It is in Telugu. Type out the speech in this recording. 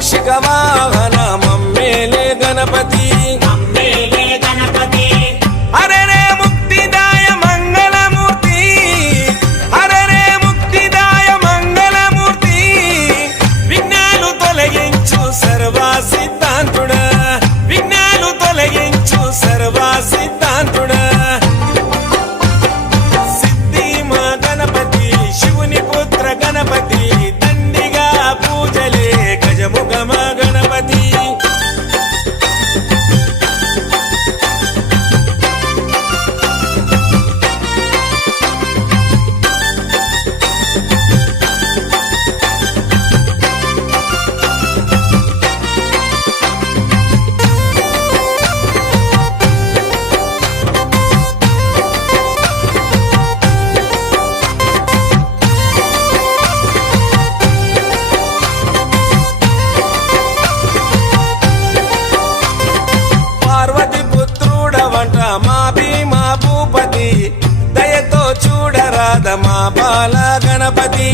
మూషిక వాహన మమ్మేలే గణపతి హరే రే ముక్తిదాయ మంగళమూర్తి హరే రే ముక్తిదాయ మంగళమూర్తి విఘ్నాలు తొలగించు సర్వా సిద్ధాంతుడా విఘ్నాలు తొలగించు సర్వా సిద్ధాంతుడా సిద్ధి మా గణపతి శివుని పుత్ర గణపతి దండిగా పూజలే గజముఖ మా గణపతి పార్వతి పుత్రుడవంట మా భీమా భూపతి దయతో చూడరాద మా బాల గణపతి